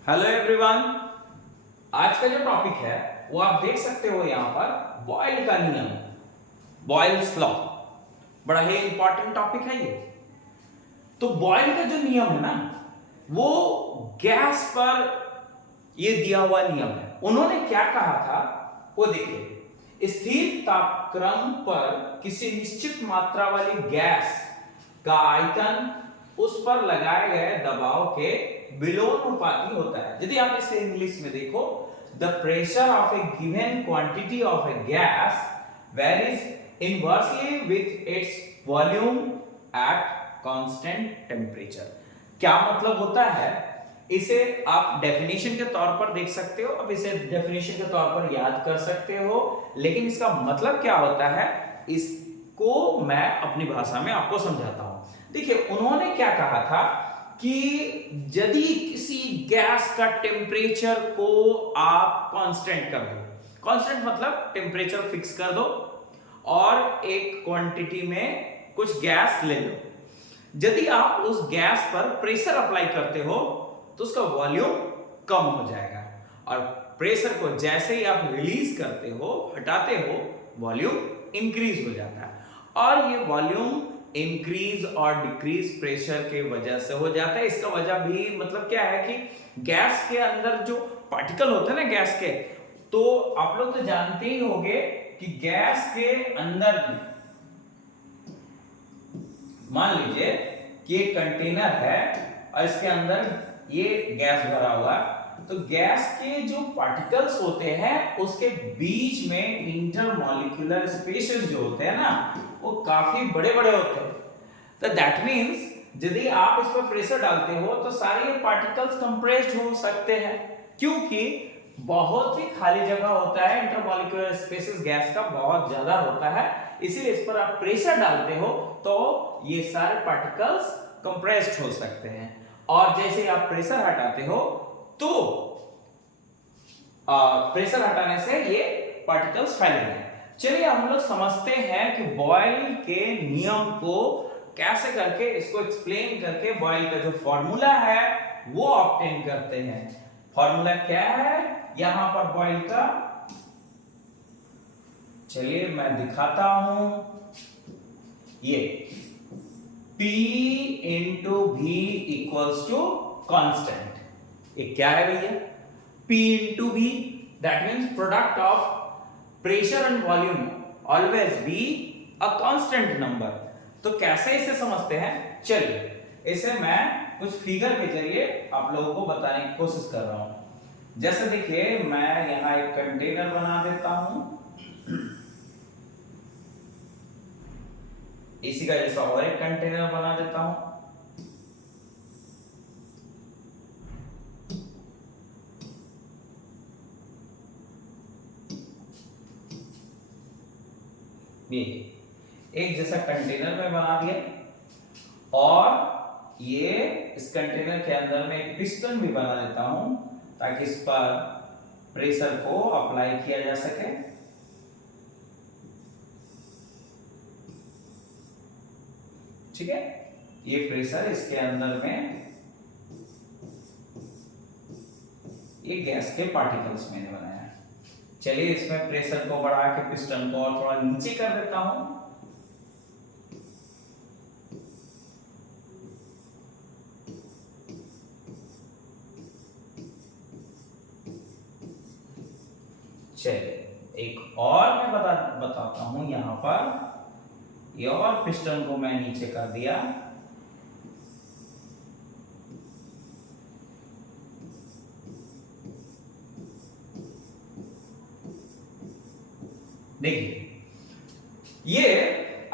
Hello everyone. आज का जो टॉपिक है वो आप देख सकते हो यहाँ पर बॉयल का नियम, बॉयल्स लॉ। बड़ा ही इंपॉर्टेंट टॉपिक है ये। तो बॉयल का जो नियम है ना, वो गैस पर ये दिया हुआ नियम है। उन्होंने क्या कहा था वो देखिए, स्थिर तापक्रम पर किसी निश्चित मात्रा वाली गैस का आयतन उस पर लगाए गए दबाव के विलोमानुपाती होता है। यदि आप इसे इंग्लिश में देखो, the pressure of A given quantity of A gas varies inversely with its volume at constant temperature. क्या मतलब होता है, इसे आप डेफिनेशन के तौर पर देख सकते हो, अब इसे डेफिनेशन के तौर पर याद कर सकते हो, लेकिन इसका मतलब क्या होता है इसको मैं अपनी भाषा में आपको समझाता हूं। देखिए, उन्होंने क्या कहा था कि यदि किसी गैस का टेम्परेचर को आप कांस्टेंट कर दो, कांस्टेंट मतलब टेम्परेचर फिक्स कर दो और एक क्वांटिटी में कुछ गैस ले लो, यदि आप उस गैस पर प्रेशर अप्लाई करते हो तो उसका वॉल्यूम कम हो जाएगा, और प्रेशर को जैसे ही आप रिलीज करते हो, हटाते हो, वॉल्यूम इंक्रीज हो जाता है। और ये वॉल्यूम इंक्रीज और डिक्रीज प्रेशर के वजह से हो जाता है। इसका वजह भी मतलब क्या है कि गैस के अंदर जो पार्टिकल होते हैं ना गैस के, तो आप लोग तो जानते ही होंगे कि गैस के अंदर मान लीजिए कि एक कंटेनर है और इसके अंदर ये गैस भरा हुआ, तो गैस के जो पार्टिकल्स होते हैं उसके बीच में इंटरमॉलिक्यूलर स्पेसेस जो होते हैं ना, वो काफी बड़े बड़े होते हैं। तो दैट मींस यदि आप इस पर प्रेशर डालते हो तो सारे पार्टिकल्स कंप्रेस्ड हो सकते हैं, क्योंकि बहुत ही खाली जगह होता है, इंटरमॉलिक्यूलर स्पेसेस गैस का बहुत ज्यादा होता है, इसीलिए इस पर आप प्रेशर डालते हो तो ये सारे पार्टिकल्स कंप्रेस्ड हो सकते हैं, और जैसे आप प्रेशर हटाते हो तो प्रेशर हटाने से ये पार्टिकल्स फैलेंगे। चलिए हम लोग समझते हैं कि बॉयल के नियम को कैसे करके, इसको एक्सप्लेन करके बॉयल का जो फॉर्मूला है वो ऑब्टेन करते हैं। फॉर्मूला क्या है यहां पर बॉयल का, चलिए मैं दिखाता हूं। ये P into V equals to constant. ये क्या है भैया? P into V, that means product of pressure and volume always be a constant number. तो कैसे इसे समझते हैं, चलिए इसे मैं कुछ फिगर के जरिए आप लोगों को बताने की कोशिश कर रहा हूं। जैसे देखिए, मैं यहां एक कंटेनर बना देता हूं, इसी का जैसा और एक कंटेनर बना देता हूं। ये एक जैसा कंटेनर में बना दिया, और ये इस कंटेनर के अंदर में एक पिस्टन भी बना देता हूं ताकि इस पर प्रेशर को अप्लाई किया जा सके। ठीक है, ये प्रेशर इसके अंदर में ये गैस के पार्टिकल्स मैंने बनाया है। चलिए इसमें प्रेशर को बढ़ा के पिस्टन को और थोड़ा नीचे कर देता हूं। चलिए एक और मैं बताता हूं यहां पर, ये और पिस्टन को मैं नीचे कर दिया। देखिए, ये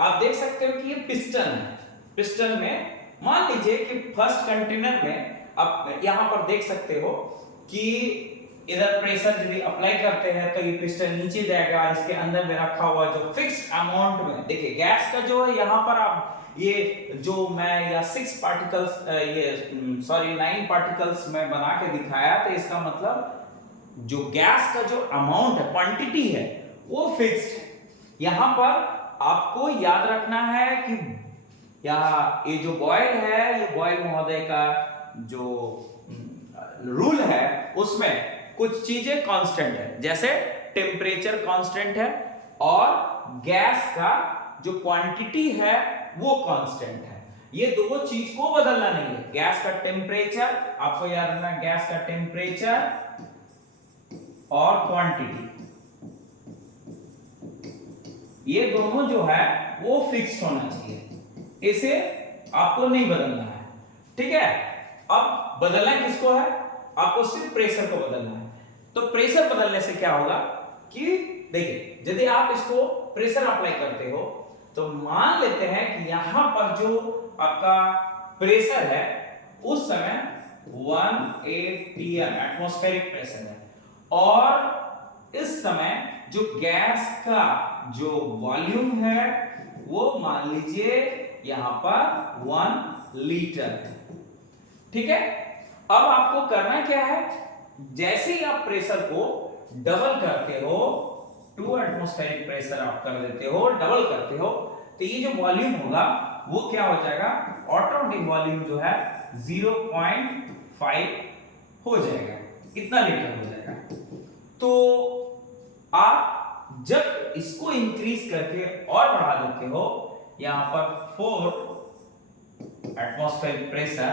आप देख सकते हो कि ये पिस्टन है। पिस्टन में मान लीजिए कि फर्स्ट कंटेनर में आप यहां पर देख सकते हो कि इधर प्रेशर यदि अप्लाई करते हैं तो ये पिस्टन नीचे जाएगा, और इसके अंदर में रखा हुआ जो फिक्स्ड अमाउंट में, देखिए गैस का जो है यहाँ पर आप ये जो मैं या 6 पार्टिकल्स ये सॉरी 9 पार्टिकल्स में बना के दिखाया, तो इसका मतलब जो गैस का जो अमाउंट है, क्वांटिटी है, वो फिक्स्ड है। यहां पर आपको याद रखना है कि यहाँ ये जो बॉयल है, ये बॉयल महोदय का जो रूल है उसमें कुछ चीजें कांस्टेंट है, जैसे टेम्परेचर कांस्टेंट है और गैस का जो क्वांटिटी है वो कांस्टेंट है। ये दो चीज को बदलना नहीं है। गैस का टेम्परेचर, आपको याद रखना, गैस का टेम्परेचर और क्वांटिटी, ये दोनों जो है वो फिक्स्ड होना चाहिए, इसे आपको नहीं बदलना है। ठीक है, अब बदलना किसको है? आपको सिर्फ प्रेशर को बदलना है। तो प्रेशर बदलने से क्या होगा कि देखिए, यदि आप इसको प्रेशर अप्लाई करते हो तो मान लेते हैं कि यहां पर जो आपका प्रेशर है उस समय 1 atm एटमॉस्फेरिक प्रेशर है, और इस समय जो गैस का जो वॉल्यूम है वो मान लीजिए यहां पर 1 लीटर है। ठीक है, अब आपको करना क्या है, जैसे ही आप प्रेशर को डबल करते हो, 2 एटमॉस्फेरिक प्रेशर आप कर देते हो, डबल करते हो, तो ये जो वॉल्यूम होगा वो क्या हो जाएगा, ऑटोमेटिक वॉल्यूम जो है 0.5 हो जाएगा, कितना लीटर हो जाएगा। तो आप जब इसको इंक्रीज करके और बढ़ा देते हो यहां पर 4 एटमॉस्फेरिक प्रेशर,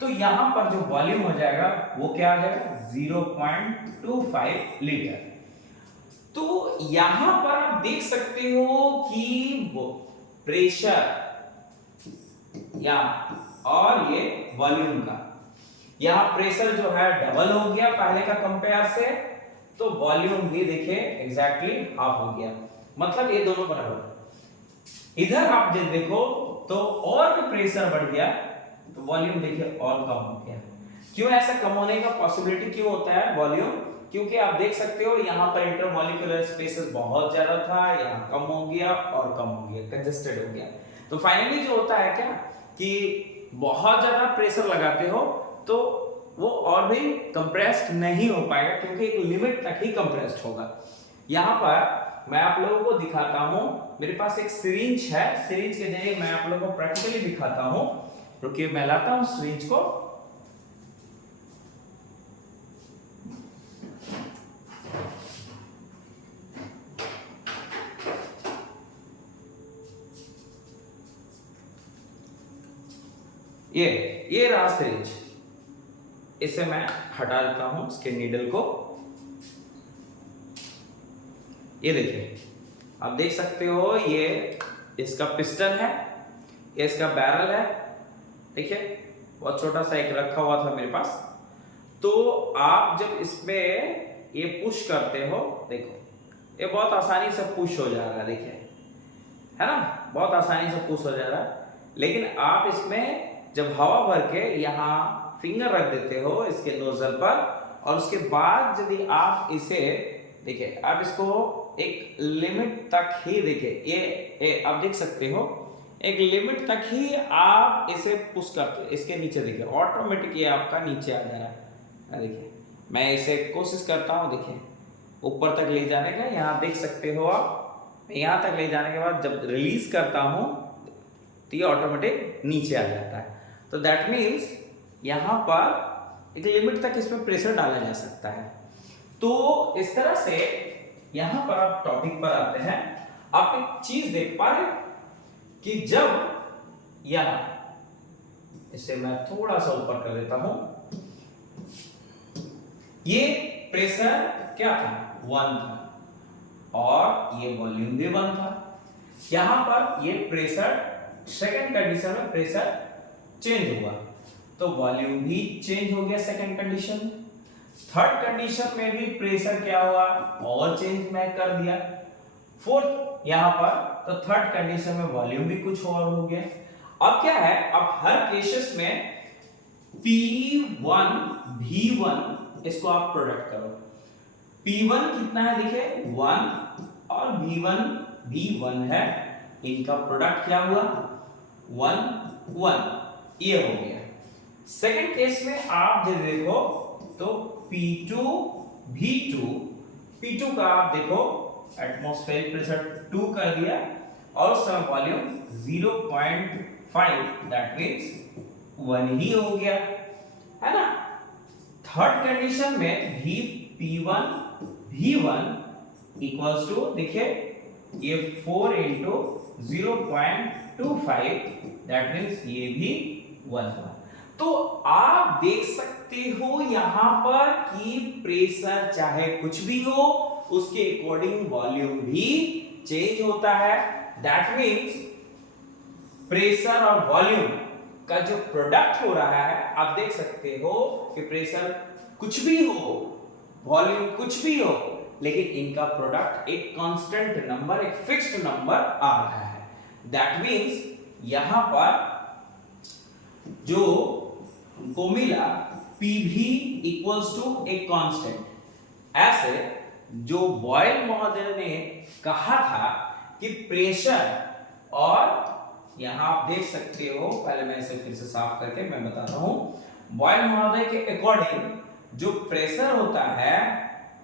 तो यहां पर जो वॉल्यूम हो जाएगा वो क्या आ जाएगा, 0.25 लीटर। तो यहां पर आप देख सकते हो कि वो प्रेशर या और ये वॉल्यूम का, यहां प्रेशर जो है डबल हो गया पहले का कंपेयर से, तो वॉल्यूम भी देखिए एग्जैक्टली हाफ हो गया, मतलब ये दोनों बराबर। इधर आप जब देखो तो और भी प्रेशर बढ़ गया तो वॉल्यूम देखिए और कम हो गया। क्यों ऐसा कम होने का पॉसिबिलिटी क्यों होता है वॉल्यूम? क्योंकि आप देख सकते हो यहां पर इंटरमॉलिक्यूलर स्पेसेस बहुत ज्यादा था, यहां कम हो गया और कम हो गया, कंजेस्टेड हो गया। तो फाइनली जो होता है क्या कि बहुत ज्यादा प्रेशर लगाते हो तो वो और भी कंप्रेस्ड नहीं हो पाएगा, क्योंकि एक लिमिट तक ही कंप्रेस्ड होगा। यहां पर मैं आप लोगों को दिखाता हूं, मेरे पास एक सिरिंज है, सिरिंज के जरिए मैं आप लोगों को प्रैक्टिकली दिखाता हूं। रुकिए, मैं लाता हूं सिरिंज को। ये रहा सिरिंज, इसे मैं हटा देता हूं इसके नीडल को। ये देखिए, आप देख सकते हो ये इसका पिस्टन है, ये इसका बैरल है। देखिए बहुत छोटा सा एक रखा हुआ था मेरे पास। तो आप जब इसमें ये पुश करते हो, देखो ये बहुत आसानी से पुश हो जा रहा है, देखिए है ना, बहुत आसानी से पुश हो जा रहा है। लेकिन आप इसमें जब हवा भर के यहाँ फिंगर रख देते हो इसके नोजल पर, और उसके बाद यदि आप इसे देखिए, आप इसको एक लिमिट तक ही देखिए, ये आप देख सकते हो एक लिमिट तक ही आप इसे पुश करते, इसके नीचे देखिए ऑटोमेटिक ये आपका नीचे आ जा रहा है। देखिए मैं इसे कोशिश करता हूँ, देखिए ऊपर तक ले जाने का, यहाँ देख सकते हो आप, यहाँ तक ले जाने के बाद जब रिलीज करता हूँ तो ये ऑटोमेटिक नीचे आ जाता है। तो दैट मीन्स यहाँ पर एक लिमिट तक इसमें प्रेशर डाला जा सकता है। तो इस तरह से यहाँ पर आप टॉपिक पर आते हैं, आप एक चीज देख पा रहे कि जब यहाँ, इसे मैं थोड़ा सा ऊपर कर देता हूं, ये प्रेशर क्या था, 1 था और ये वॉल्यूम भी 1 था। यहां पर ये प्रेशर सेकंड कंडीशन में प्रेशर चेंज हुआ तो वॉल्यूम भी चेंज हो गया सेकंड कंडीशन। थर्ड कंडीशन में भी प्रेशर क्या हुआ, और चेंज मैं कर दिया। फोर्थ यहां पर तो थर्ड कंडीशन में वॉल्यूम भी कुछ और हो गया। अब क्या है, अब हर केसेस में P1 V1 इसको आप प्रोडक्ट करो। P1 कितना है देखिए 1 और V1 भी 1 है, इनका प्रोडक्ट क्या हुआ 1 1, ये हो गया। सेकंड केस में आप जो देखो तो P2 V2, P2 का आप देखो एटमॉस्फेरिक प्रेशर 2 कर दिया और उस समय वॉल्यूम 0.5, दैट मींस 1 ही हो गया, है ना। थर्ड कंडीशन में भी P1 V1 इक्वल्स टू, देखिए ये 4 इंटू 0.25, दैट मीन्स ये भी 1 हुआ। तो आप देख सकते हो यहां पर कि प्रेशर चाहे कुछ भी हो उसके अकॉर्डिंग वॉल्यूम भी चेंज होता है। दैट मीन्स प्रेशर और वॉल्यूम का जो प्रोडक्ट हो रहा है, आप देख सकते हो कि प्रेशर कुछ भी हो, वॉल्यूम कुछ भी हो, लेकिन इनका प्रोडक्ट एक कांस्टेंट नंबर, एक फिक्स्ड नंबर आ रहा है। दैट मीन्स यहां पर जो हमको मिला PV इक्वल्स टू एक कांस्टेंट। ऐसे जो बॉयल महोदय ने कहा था कि प्रेशर, और यहां आप देख सकते हो, पहले मैं इसे फिर से साफ करके मैं बताता हूं। बॉयल महोदय के अकॉर्डिंग जो प्रेशर होता है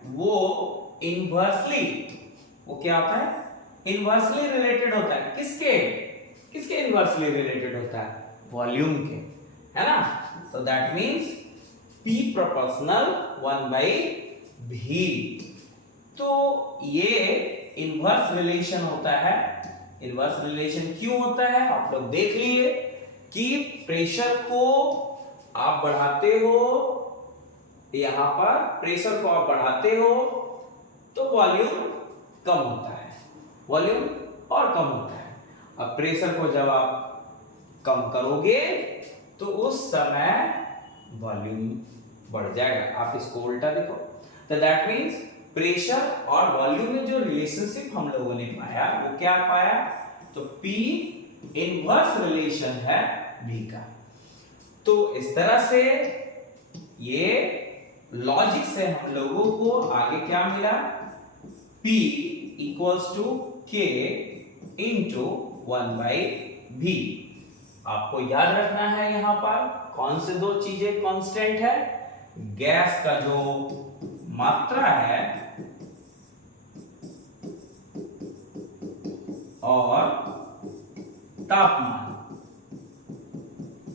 वो इनवर्सली, वो क्या होता है, इनवर्सली रिलेटेड होता है। किसके इनवर्सली रिलेटेड होता है? वॉल्यूम के, है ना। तो that means P proportional 1/V। तो ये इनवर्स रिलेशन होता है। इनवर्स रिलेशन क्यों होता है आप लोग देख लिए कि प्रेशर को आप बढ़ाते हो, यहां पर प्रेशर को आप बढ़ाते हो तो वॉल्यूम कम होता है, वॉल्यूम और कम होता है। अब प्रेशर को जब आप कम करोगे तो उस समय वॉल्यूम बढ़ जाएगा। आप इसको उल्टा देखो, तो दैट मींस प्रेशर और वॉल्यूम में जो रिलेशनशिप हम लोगों ने पाया वो क्या पाया, तो P इनवर्स रिलेशन है V का। तो इस तरह से ये लॉजिक से हम लोगों को आगे क्या मिला, P equals to K into 1/V। आपको याद रखना है यहां पर कौन से दो चीजें कांस्टेंट है, गैस का जो मात्रा है और तापमान।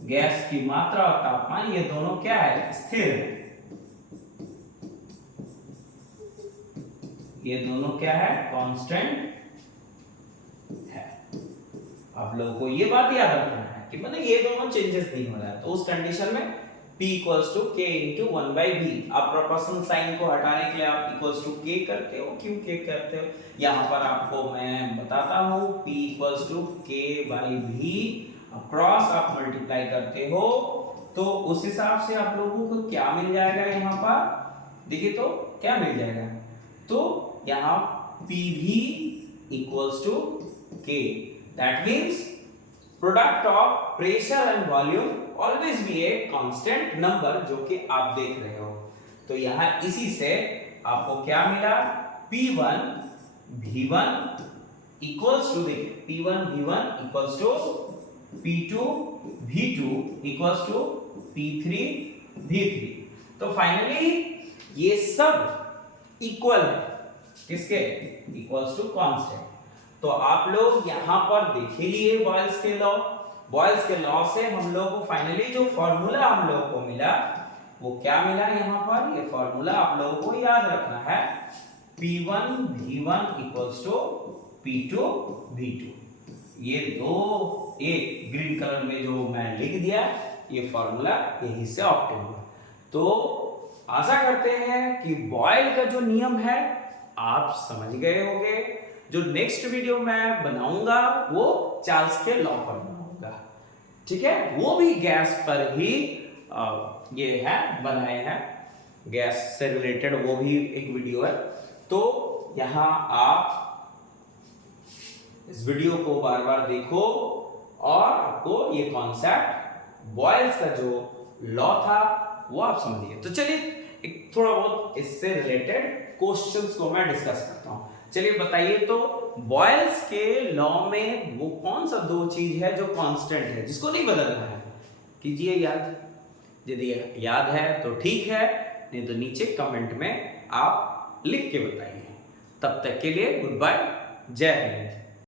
गैस की मात्रा और तापमान ये दोनों क्या है, स्थिर है। ये दोनों क्या है, कांस्टेंट है। आप लोगों को ये बात याद रखना है कि मतलब ये दोनों चेंजेस नहीं हो रहा है। तो उस कंडीशन में P equals to K into 1/V। आप प्रोपोर्शनल साइन को हटाने के लिए आप इक्वल्स टू K करते हो। क्यों K करते हो, यहां पर आपको मैं बताता हूं। P equals to K/V, cross आप मल्टीप्लाई करते हो तो उस हिसाब से आप लोगों को क्या मिल जाएगा, यहां पर देखिए तो क्या मिल जाएगा, तो यहां PV equals to K। That means product of pressure and volume always be a constant number, जो कि आप देख रहे हो। तो यहां इसी से आपको क्या मिला, P1 V1 इक्वल्स टू, देखिए P1 V1 equals to P2 V2 equals to P3 V3। तो फाइनली ये सब इक्वल है, किसके, इक्वल्स टू कांस्टेंट। तो आप लोग यहां पर देख ही लिए बॉयल्स के लॉ। बॉयल्स के लॉ से हम लोग को फाइनली जो फॉर्मूला हम लोग को मिला वो क्या मिला, यहां पर ये फॉर्मूला आप लोगों को याद रखना है, P1 V1 equals to P2 V2। ये दो, एक ग्रीन कलर में जो मैं लिख दिया ये फॉर्मूला यही से ऑप्टेन हुआ। तो आशा करते हैं कि बॉयल का जो नियम है आप समझ गए होंगे। जो नेक्स्ट वीडियो मैं बनाऊंगा वो चार्ल्स के लॉ पर बनाऊंगा, ठीक है। वो भी गैस पर ही ये है, बनाए हैं गैस से रिलेटेड, वो भी एक वीडियो है। तो यहां आप इस वीडियो को बार बार देखो और आपको ये कॉन्सेप्ट बॉयल्स का जो लॉ था वो आप समझिए। तो चलिए एक थोड़ा बहुत इससे रिलेटेड क्वेश्चंस को मैं डिस्कस करता हूं। चलिए बताइए, तो बॉयल्स के लॉ में वो कौन सा दो चीज है जो कांस्टेंट है, जिसको नहीं बदलना है, कीजिए याद। यदि याद है तो ठीक है, नहीं तो नीचे कमेंट में आप लिख के बताइए। तब तक के लिए गुड बाय, जय हिंद।